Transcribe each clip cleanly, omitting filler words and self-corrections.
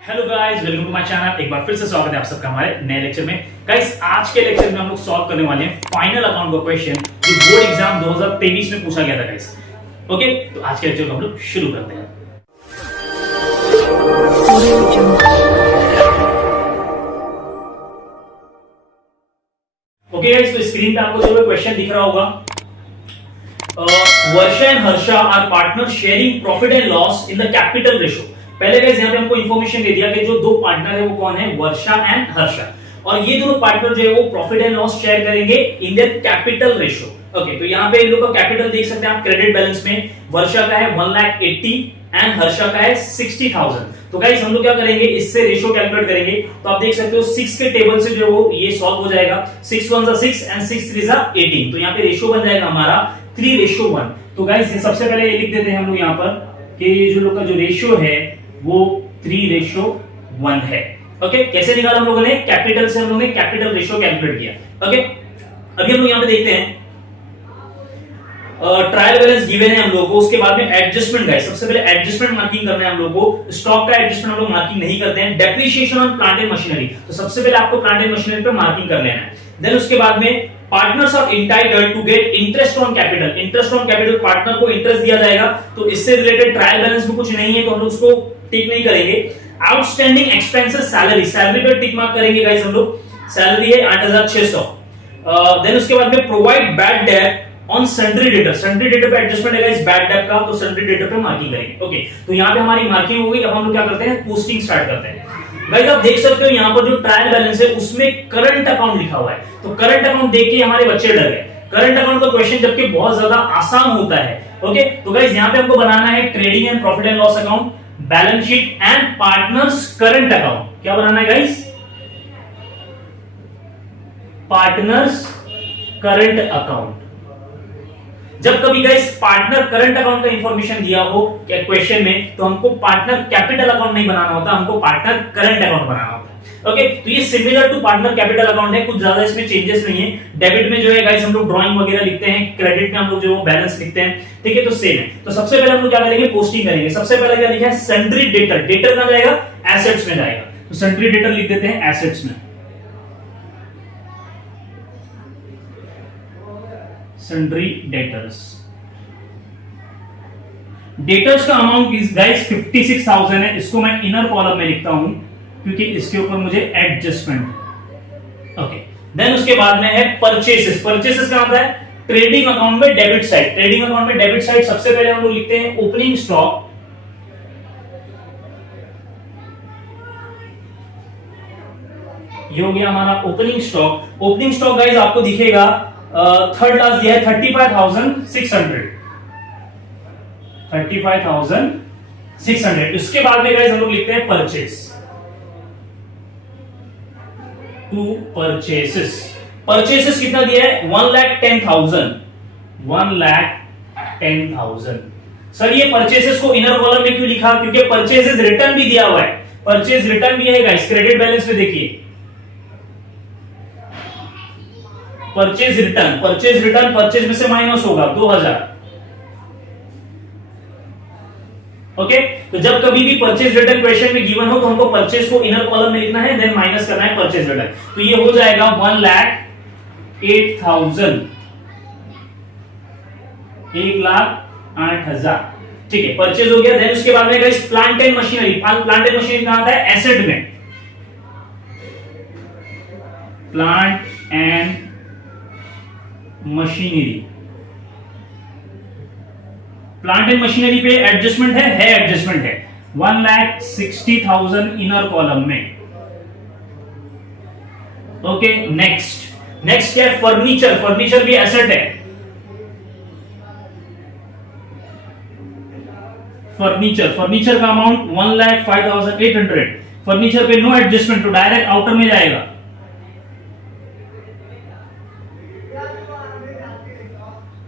Hello guys, welcome to my channel. एक बार फिर से स्वागत है आप सबका हमारे नए लेक्चर में। गाइस, आज के लेक्चर में हम लोग सॉल्व करने वाले हैं फाइनल अकाउंट का क्वेश्चन जो बोर्ड एग्जाम 2023 में पूछा गया था गाइस। ओके, तो आज के लेक्चर को हम लोग शुरू करते हैं। ओके गाइस, तो स्क्रीन पे आपको जो क्वेश्चन दिख रहा होगा, Varsha and Harsha are partner sharing profit and loss in the capital ratio. पहले गाइस यहाँ पे हमको इंफॉर्मेशन दे दिया कि जो दो पार्टनर है वो कौन है, वर्षा एंड हर्षा, और ये दोनों पार्टनर जो है वो प्रॉफिट एंड लॉस शेयर करेंगे in their capital ratio. Okay, तो यहाँ पे इन लोग का कैपिटल देख सकते हैं आप क्रेडिट बैलेंस में। वर्षा का है 1,80,000 एंड हर्षा का है 60,000। तो गाइस हम लोग क्या करेंगे, इससे रेशियो कैलकुलेट करेंगे। तो आप देख सकते हो 6 के टेबल से जो वो ये सॉल्व हो जाएगा। 6 1 6 एंड 6 3 18। तो यहाँ पे रेशियो बन जाएगा हमारा 3:1। तो गाइस सबसे पहले ये लिख देते हैं हम लोग यहाँ पर कि जो लोग का जो रेशियो है वो 3:1 है। ओके, कैसे निकाला हम लोगों ने, कैपिटल से हम लोगों ने कैपिटल रेशियो कैलकुलेट किया। ओके, अभी हम लोग यहाँ पे देखते हैं ट्रायल बैलेंस गिवन है हम लोगों को, उसके बाद में एडजस्टमेंट गाइस। सबसे पहले एडजस्टमेंट मार्किंग करना है हम लोगों को। स्टॉक का एडजस्टमेंट हम लोग मार्किंग नहीं करते हैं। Depreciation on plant and machinery, तो सबसे पहले आपको प्लांट एंड मशीनरी पे मार्किंग कर लेना है। देन उसके बाद में partners are entitled to get interest on capital. Interest on capital, partner को इंटरेस्ट दिया जाएगा, तो इससे रिलेटेड ट्रायल बैलेंस में कुछ नहीं है तो हम लोग उसको टिक नहीं करेंगे। आउटस्टैंडिंग एक्सपेंसेस, सैलरी, सैलरी पे टिक मार्क करेंगे गाइस हम लोग। सैलरी है 8,600। देन उसके बाद में provide bad debt on sundry debtor. Sundry debtor पे एडजस्टमेंट है गाइस बैड डेट का, तो सन्ड्री डेटर पे मार्किंग करेंगे। ओके, तो यहाँ पे हमारी मार्किंग हो गई। अब हम लोग क्या करते हैं, पोस्टिंग स्टार्ट करते हैं। गाइस आप देख सकते हो यहाँ पर जो ट्रायल बैलेंस है उसमें करंट अकाउंट लिखा हुआ है, तो करंट अकाउंट देख के हमारे बच्चे डर गए। करंट अकाउंट का क्वेश्चन जबकि बहुत ज्यादा आसान होता है। ओके, तो गाइस यहाँ पे हमको बनाना है trading and profit and loss account, balance sheet and partners current account. क्या बनाना है गाइस, पार्टनर्स करंट अकाउंट। जब कभी गाइस पार्टनर करंट अकाउंट का इंफॉर्मेशन दिया हो क्वेश्चन में, तो हमको पार्टनर कैपिटल अकाउंट नहीं बनाना होता, हमको पार्टनर करंट अकाउंट बनाना होता है। ओके, तो ये similar to partner capital account है, कुछ ज्यादा इसमें चेंजेस नहीं है। डेबिट में जो है गाइस हम लोग ड्राइंग वगैरह लिखते हैं, क्रेडिट में हम लोग जो बैलेंस लिखते हैं, ठीक है, तो सेम है। तो सबसे पहले हम लोग क्या करेंगे, पोस्टिंग करेंगे। सबसे पहले क्या लिखा है, सन्ड्री डेटर। डेटर कहां जाएगा, एसेट्स में जाएगा, तो सन्ड्री डेटर लिख देते हैं एसेट्स में। सन्ड्री डेटर्स, डेटर्स का अमाउंट इज गाइस 56,000 है। इसको मैं इनर कॉलम में लिखता हूं क्योंकि इसके ऊपर मुझे एडजस्टमेंट। ओके, देन उसके बाद में है परचेसेस। परचेसेस कहां आता है, ट्रेडिंग अकाउंट में डेबिट साइड। ट्रेडिंग अकाउंट में डेबिट साइड सबसे पहले हम लोग लिखते हैं ओपनिंग स्टॉक। ये हो गया हमारा opening stock. Opening stock guys आपको दिखेगा थर्ड लास्ट दिया है 35,600। 35,600। इसके बाद में गाइस हम लोग लिखते हैं परचेस, टू परचेसेस। परचेसेस कितना दिया है, 1,10,000। 1,10,000। सर ये परचेसेस को इनर कॉलम में क्यों लिखा, क्योंकि परचेसेस रिटर्न भी दिया हुआ है। परचेज रिटर्न भी है गाइस, क्रेडिट बैलेंस में देखिए purchase return. Purchase return purchase में से माइनस होगा 2,000। ओके, तो जब कभी भी परचेज रिटर्न क्वेश्चन में गिवन हो तो हमको परचेज को इनर कॉलम में लिखना है, देन माइनस करना है परचेज रिटर्न। तो ये हो जाएगा 1,08,000। 1,08,000, ठीक है, परचेज हो गया। देन उसके बाद में guys plant and machinery. Plant and machinery कहां आता है, एसेट में। Plant and machinery, plant and machinery पे एडजस्टमेंट है एडजस्टमेंट है 1,60,000 इनर कॉलम में। ओके, नेक्स्ट क्या है, फर्नीचर। फर्नीचर भी एसेट है। फर्नीचर का अमाउंट 1,05,800। फर्नीचर पे नो एडजस्टमेंट, तो डायरेक्ट आउटर में जाएगा।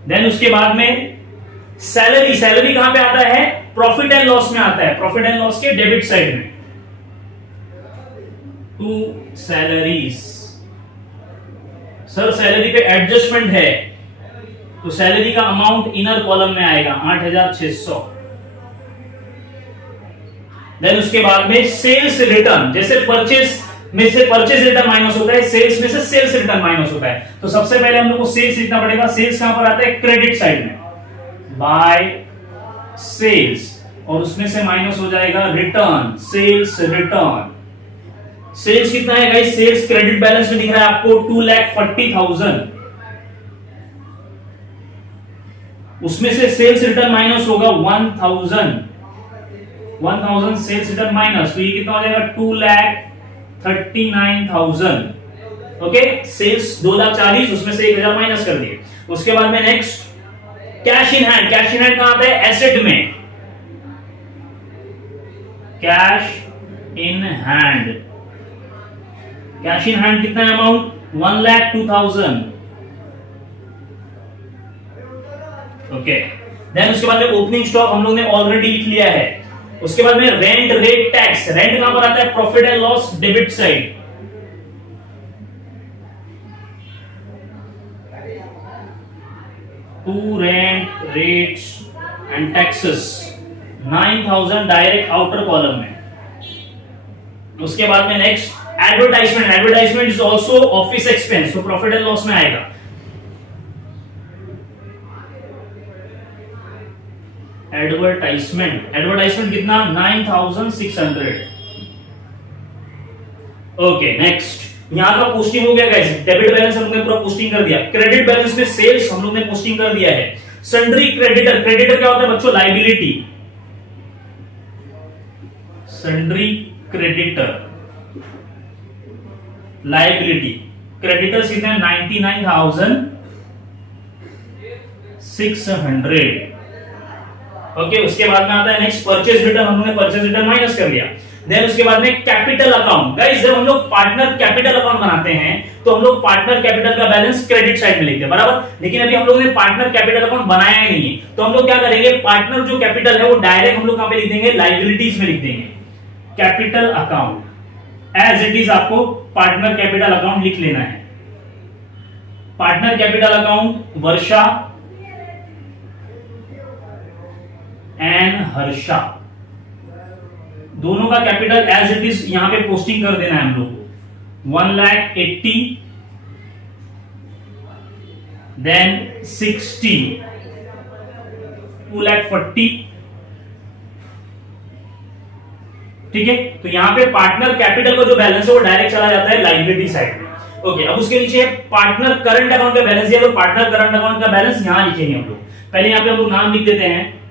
देन उसके बाद में सैलरी। सैलरी कहां पे आता है, प्रॉफिट एंड लॉस में आता है। प्रॉफिट एंड लॉस के डेबिट साइड में, टू सैलरीज। सर सैलरी पे एडजस्टमेंट है, तो सैलरी का अमाउंट इनर कॉलम में आएगा 8,600। देन उसके बाद में सेल्स रिटर्न, जैसे परचेस में से परचेस रिटर्न माइनस होता है, सेल्स में से सेल्स रिटर्न माइनस होता है। तो सबसे पहले हम लोग को सेल्स लिखना पड़ेगा। सेल्स कहां पर आता है? क्रेडिट साइड में, बाय सेल्स, और उसमें से माइनस हो जाएगा रिटर्न, सेल्स रिटर्न। सेल्स कितना है गाइस? सेल्स क्रेडिट बैलेंस में दिख रहा है आपको 2,40,000, उसमें से सेल्स रिटर्न माइनस होगा 1,000 सेल्स रिटर्न माइनस, तो ये कितना हो जाएगा? 2,39,000। ओके, सेल्स 2,40,000, उसमें से 1,000 माइनस कर दिए। उसके बाद में next cash in hand. Cash in hand कहां आता है? एसेट में, cash in hand. Cash in hand कितना है अमाउंट? 1,02,000। ओके, देन उसके बाद में ओपनिंग स्टॉक हम लोग ने ऑलरेडी लिख लिया है। उसके बाद में रेंट, रेट, टैक्स। रेंट कहां पर आता है? Profit and loss debit side. To rent, rates and taxes, 9,000 direct outer column में। उसके बाद में next advertisement. Advertisement is also office expense, तो प्रॉफिट एंड लॉस में आएगा। एडवर्टाइजमेंट, एडवर्टाइजमेंट कितना? 9,600। ओके, नेक्स्ट यहां का पोस्टिंग हो गया गाइस। डेबिट बैलेंस हम लोग ने पूरा पोस्टिंग कर दिया। क्रेडिट बैलेंस में सेल्स हम लोग ने पोस्टिंग कर दिया है। सन्ड्री क्रेडिटर, क्रेडिटर क्या होता है बच्चों? Liability. Sundry creditor, liability. Creditors कितने हैं? 99,600। ओके, उसके बाद में आता है नेक्स्ट परचेज रिटर्न। हम लोग ने परचेज रिटर्न माइनस कर दिया। देन उसके बाद में कैपिटल अकाउंट। गाइस, जब हम लोग पार्टनर कैपिटल अकाउंट बनाते हैं तो हम लोग पार्टनर कैपिटल का बैलेंस क्रेडिट साइड में लिखते हैं, बराबर। लेकिन अभी हम लोगों ने पार्टनर कैपिटल अकाउंट बनाया ही नहीं है, तो हम लोग क्या करेंगे? पार्टनर जो कैपिटल है वो डायरेक्ट हम लोग कहां पे लिख देंगे? लायबिलिटीज में लिख देंगे। Capital account as it is आपको पार्टनर कैपिटल अकाउंट लिख लेना है। Partner capital account Varsha and Harsha, दोनों का कैपिटल एज इट इज यहां पे पोस्टिंग कर देना है हम लोग को। 1,80,000, देन 60, 2,40,000। ठीक है, तो यहां पे पार्टनर कैपिटल का जो बैलेंस है वो डायरेक्ट चला जाता है लायबिलिटी साइड में। ओके, अब उसके नीचे पार्टनर करंट अकाउंट का बैलेंस दिया, तो पार्टनर करंट अकाउंट का बैलेंस यहां लिखेंगे हम लोग। पहले यहां पे हम लोग नाम लिख देते हैं,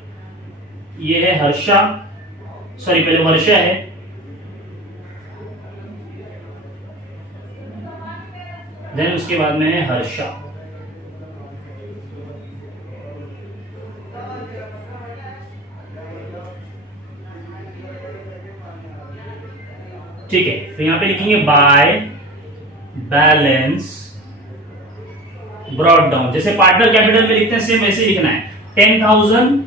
ये है हर्षा, सॉरी पहले वर्षा है, देन उसके बाद में है हर्षा। ठीक है, तो यहां पे लिखेंगे बाय बैलेंस ब्रॉट डाउन। जैसे पार्टनर कैपिटल में लिखते हैं सेम वैसे लिखना है। 10,000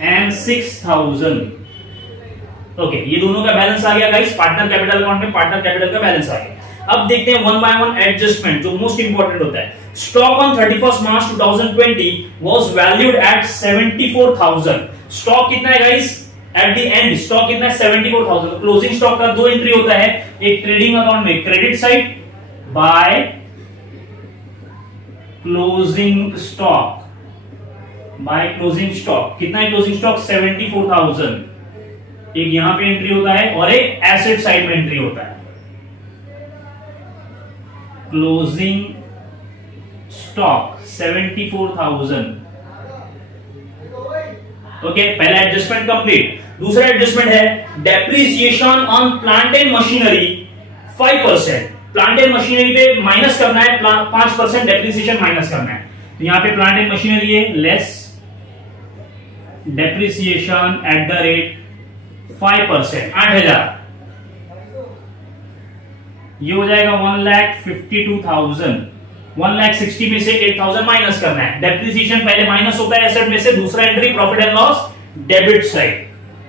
एंड 6,000। ओके, ये दोनों का बैलेंस आ गया गाइस। पार्टनर कैपिटल अकाउंट में पार्टनर कैपिटल का बैलेंस आ गया। अब देखते हैं वन बाय वन एडजस्टमेंट, जो मोस्ट इंपॉर्टेंट होता है। Stock on 31 March 2020 was valued at 74,000। Stock कितना है guys? At the end stock कितना है? 74,000। क्लोजिंग स्टॉक का दो एंट्री होता है, एक ट्रेडिंग अकाउंट में credit side by closing stock, by closing stock. कितना है क्लोजिंग स्टॉक? 74,000। एक यहां पे एंट्री होता है और एक एसेट साइड में एंट्री होता है। Closing stock 74,000। ओके, पहला एडजस्टमेंट कंप्लीट। दूसरा एडजस्टमेंट है depreciation on plant and machinery 5%। Plant and machinery पे माइनस करना है, 5% डेप्रिसिएशन माइनस करना है। तो यहां पे प्लांट एंड मशीनरी है less depreciation at the rate 5%, 8,000। ये हो जाएगा 1,52,000। 1,60,000 में से 8,000 माइनस करना है। डेप्रिसिएशन पहले माइनस होता है एसेट में से, दूसरा entry profit and loss debit side.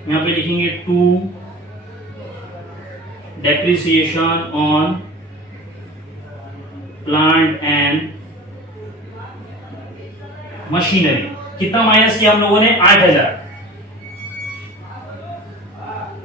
यहां पे लिखेंगे 2 depreciation on plant and machinery. कितना माइनस किया हम लोगों ने? 8,000।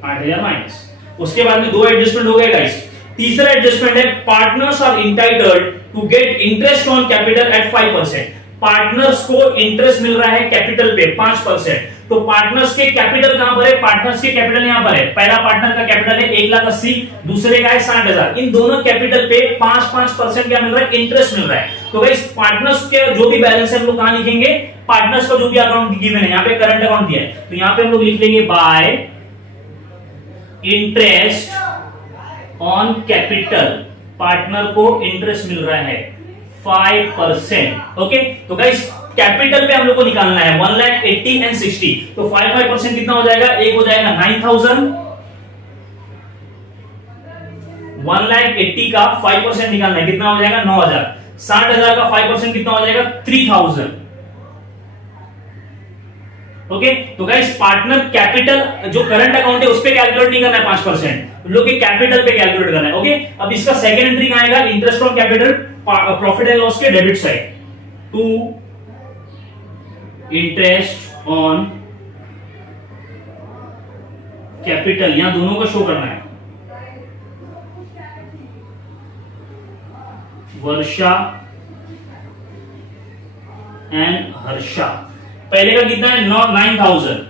8,000 माइनस। उसके बाद में 2 एडजस्टमेंट हो गए गाइस। तीसरा एडजस्टमेंट है partners are entitled to get interest on capital at 5%। पार्टनर्स को इंटरेस्ट मिल रहा है कैपिटल पे 5%। तो पार्टनर्स के कैपिटल कहां पर है? पार्टनर्स के कैपिटल यहां पर है। पहला पार्टनर का कैपिटल है 1,80,000, दूसरे का है 60,000। इन दोनों कैपिटल पे 5% क्या मिल रहा है? इंटरेस्ट मिल रहा है। तो गाइस पार्टनर्स के जो भी बैलेंस है हम लोग कहां लिखेंगे? पार्टनर्स का जो भी अकाउंट गिवन है, यहां पे करंट अकाउंट दिया है, तो यहां पे हम लोग लिख लेंगे bye interest on capital. Partner को इंटरेस्ट मिल रहा है 5%। ओके, तो गाइस कैपिटल पे हम लोग को निकालना है 1,80,000 एंड 60। तो 5% कितना हो जाएगा? एक हो जाएगा 9,000। 1,80,000 का 5% निकालना है, कितना हो जाएगा? 9,000। 60,000 का 5% कितना हो जाएगा? 3,000। ओके, तो गाइस पार्टनर कैपिटल जो करंट अकाउंट है उस पे कैलकुलेट नहीं करना है 5%, लोग के कैपिटल पे कैलकुलेट करना है। ओके, अब इसका सेकंड एंट्री कहां आएगा? Interest on capital, profit and loss के debit side, to interest on capital, यहां दोनों को शो करना है। वर्षा एंड हर्षा, पहले का कितना है? 9,000,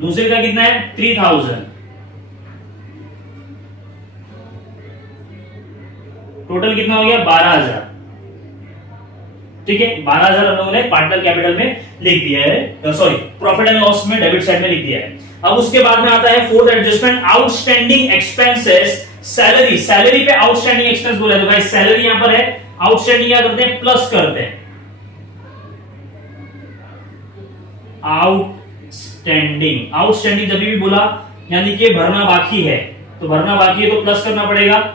दूसरे का कितना है? 3,000। टोटल कितना हो गया? 12,000। ठीक है, 12,000 हम लोगों ने पार्टनर कैपिटल में लिख दिया है, सॉरी प्रॉफिट एंड लॉस में डेबिट साइड में लिख दिया है। अब उसके बाद में आता है fourth adjustment, outstanding expenses, salary. Salary पे आउटस्टैंडिंग एक्सपेंस बोला है, तो गाइस सैलरी यहां पर है, आउटस्टैंडिंग क्या करते हैं? प्लस करते हैं। आउटस्टैंडिंग, आउटस्टैंडिंग जब भी बोला यानी कि भरना बाकी है, तो भरना बाकी है तो प्लस करना पड़ेगा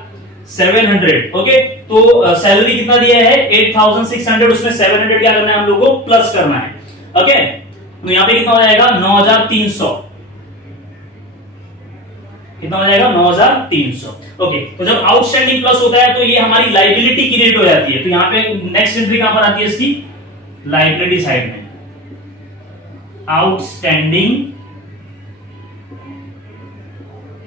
700। ओके, तो सैलरी कितना दिया है? 8,600, उसमें 700 क्या करना है? हम लोग को प्लस करना है। ओके, तो यहां पे कितना हो जाएगा? 9,300। कितना हो जाएगा? 9,300। ओके, तो जब आउटस्टैंडिंग प्लस होता है तो ये हमारी लाइबिलिटी क्रिएट हो जाती है। तो यहां पे नेक्स्ट एंट्री कहां पर आती है इसकी? लाइबिलिटी साइड में, आउटस्टैंडिंग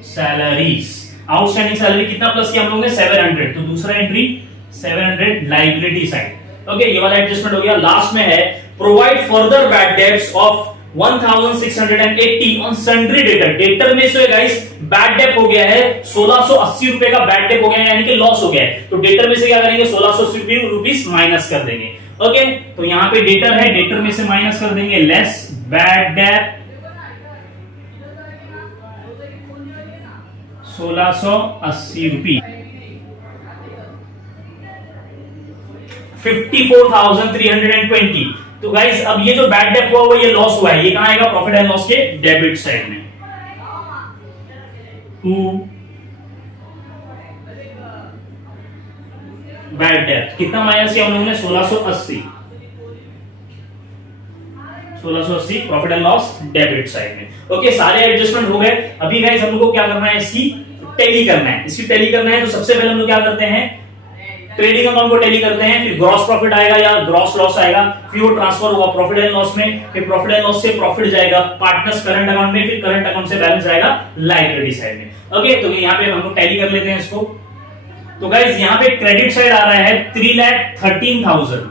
सैलरीज। आउटस्टैंडिंग सैलरी कितना प्लस किया हम लोगों ने? 700। तो दूसरा एंट्री 700 लाइबिलिटी साइड। ओके, ये वाला एडजस्टमेंट हो गया। लास्ट में है provide further bad debts of 1,680 on sundry debtor. Debtor में से गाइस बैड डेट हो गया है 1,680 रुपए का बैड डेट हो गया है, यानी कि लॉस हो गया है। तो डेटर में से क्या करेंगे? 1,680 रुपीस माइनस कर देंगे। ओके, तो यहां पे डेटर है, डेटर में से माइनस कर देंगे लेस बैड डेट 1,680 रुपीस, 54,320। तो गाइस अब ये जो बैड डेट हुआ वो ये लॉस हुआ है, ये कहां आएगा? प्रॉफिट एंड लॉस के डेबिट साइड में। टू बैड डेट कितना माइनस किया हम लोगों ने? 1,680। 1,680 profit and loss debit side में। ओके, सारे एडजस्टमेंट हो गए। अभी गाइस हम लोग को क्या करना है? इसकी टैली करना है। इसकी टैली करना है तो सबसे पहले हम लोग क्या करते हैं? ट्रेडिंग अकाउंट को टैली करते हैं, फिर ग्रॉस प्रॉफिट आएगा या ग्रॉस लॉस आएगा, फिर वो ट्रांसफर होगा प्रॉफिट एंड लॉस में, फिर प्रॉफिट एंड लॉस से प्रॉफिट जाएगा पार्टनर्स करंट अकाउंट में, फिर करंट अकाउंट से बैलेंस जाएगा लायबिलिटी साइड में। ओके, तो यहां पे हम लोग टैली कर लेते हैं इसको। तो गाइस यहां पे क्रेडिट साइड आ रहा है 3,13,000।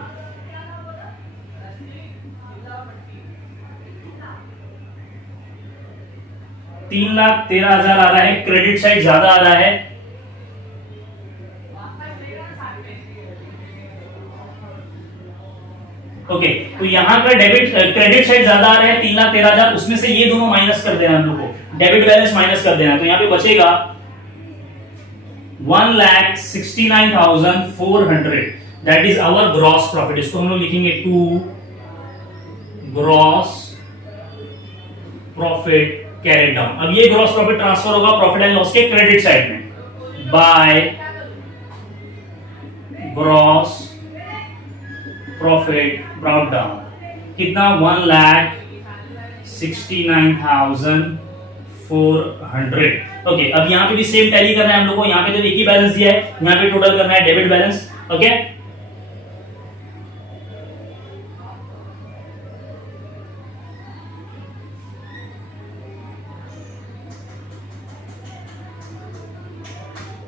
$3,13,000 आ रहा है, क्रेडिट साइड ज्यादा आ रहा है। ओके, तो यहां का डेबिट क्रेडिट साइड ज्यादा आ रहा है 3,13,000, उसमें से ये दोनों माइनस कर देना हम लोग को, डेबिट बैलेंस माइनस कर देना। तो यहां पे बचेगा 1,69,400, that is our gross profit. इसको हम लोग लिखेंगे to gross profit carried down. अब ये ग्रॉस प्रॉफिट ट्रांसफर होगा प्रॉफिट एंड लॉस के क्रेडिट साइड में by gross profit brought down. कितना? 1,69,400। ओके, अब यहां पे भी सेम टैली करना है हम लोग को। यहां पे जो एक ही बैलेंस दिया है, यहां पे टोटल करना है डेबिट बैलेंस। ओके,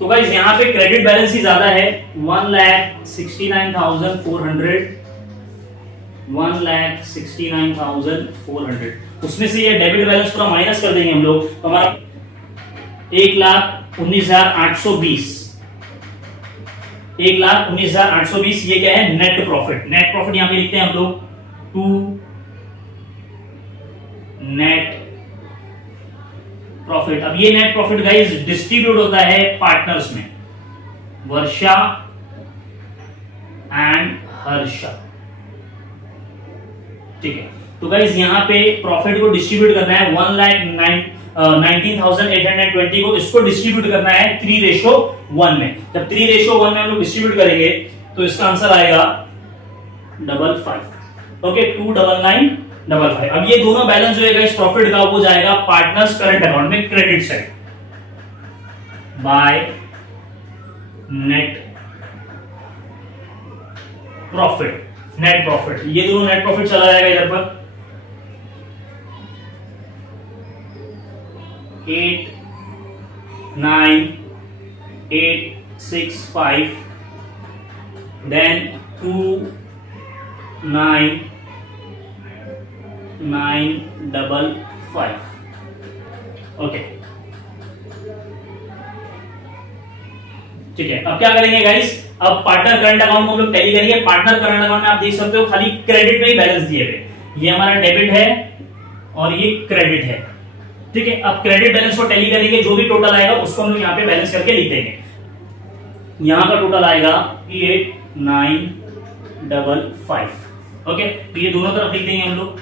तो गाइस यहाँ पे क्रेडिट बैलेंस ही ज्यादा है 1,69,400, 1,69,400, उसमें से ये डेबिट बैलेंस पूरा माइनस कर देंगे हम लोग, तो हमारा 1,19,820, 1,19,820 ये क्या है नेट प्रॉफिट। नेट प्रॉफिट यहां पे लिखते हैं हम लोग टू नेट प्रॉफिट। अब ये नेट प्रॉफिट गाइस डिस्ट्रीब्यूट होता है पार्टनर्स में, वर्षा एंड हर्षा, ठीक है। तो गाइस यहां पे प्रॉफिट को डिस्ट्रीब्यूट करना है 1,19,820 को, इसको डिस्ट्रीब्यूट करना है 3:1 में। जब 3:1 में हम लोग डिस्ट्रीब्यूट करेंगे तो इसका आंसर आएगा 55, ओके 29955। अब ये दोनों बैलेंस जो है इस प्रॉफिट का वो जाएगा पार्टनर्स करंट अकाउंट में credit side by net profit. Net profit ये दोनों नेट प्रॉफिट चला जाएगा इधर पर 89865 then 29955, ओके ठीक है। अब क्या करेंगे गाइस, अब पार्टनर करंट अकाउंट को हम लोग टैली करेंगे। पार्टनर करंट अकाउंट में आप देख सकते हो खाली क्रेडिट में ही बैलेंस दिए हुए, ये हमारा डेबिट है और ये क्रेडिट है, ठीक है। अब क्रेडिट बैलेंस को टैली करेंगे, जो भी टोटल आएगा उसको हम लोग यहाँ पे बैलेंस करके लिख देंगे। यहां का टोटल आएगा 38,955, ओके। तो ये दोनों तरफ लिख देंगे हम लोग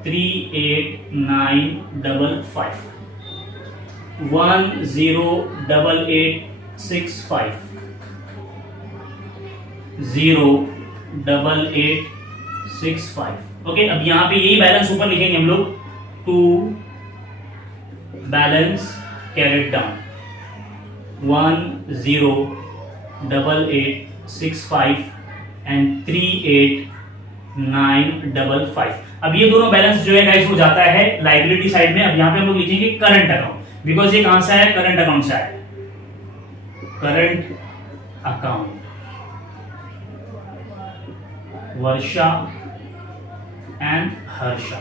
38,955, 10,8865, 0,8865, ओके। अब यहां पे यही बैलेंस ऊपर लिखेंगे हम लोग to balance carried down 10,8865 and 38,955। अब ये दोनों बैलेंस जो है गाइस वो जाता है लायबिलिटी साइड में। अब यहां पे हम लोग लिखेंगे करंट अकाउंट, बिकॉज ये कहां से आया, करंट अकाउंट से आया। Current account Varsha and Harsha,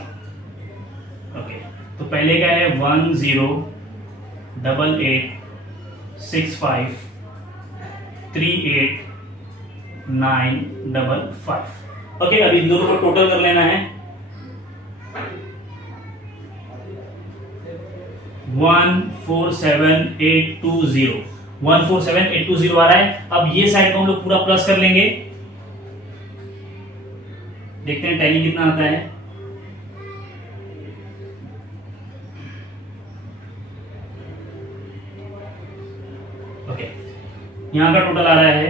okay. तो पहले क्या है 10,8865 38,955, ओके। अब इन दोनों को टोटल कर लेना है 147,820, 147,820 आ रहा है। अब ये साइड को हम लोग पूरा प्लस कर लेंगे, देखते हैं टैली कितना आता है। ओके, यहां का टोटल आ रहा है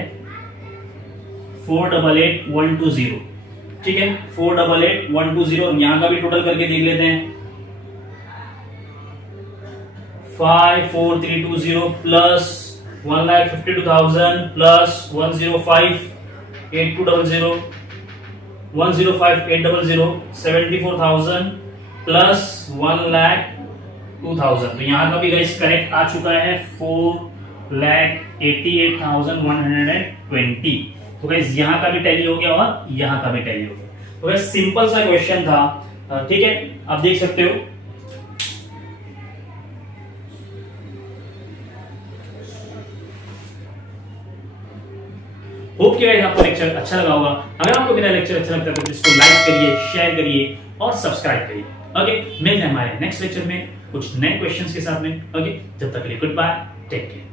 488,120, ठीक है 488,120। यहां का भी टोटल करके देख लेते हैं 54320 प्लस 1,52,000 प्लस 105,800 105,800 74,000 प्लस 1,02,000। तो यहाँ का भी गाइस करेक्ट आ चुका है 4,88,120। तो गाइस यहाँ का भी टैली हो गया और यहाँ का भी टैली हो गया। तो गाइस सिंपल सा क्वेश्चन था, ठीक है आप देख सकते हो। होप कि गाइस आपको लेक्चर अच्छा लगा होगा। अगर आपको मेरा लेक्चर अच्छा लगता है तो इसको लाइक करिए, शेयर करिए और सब्सक्राइब करिए, ओके। मिलते हैं हमारे नेक्स्ट लेक्चर में कुछ नए क्वेश्चंस के साथ में, ओके। जब तक के लिए गुड बाय, टेक केयर।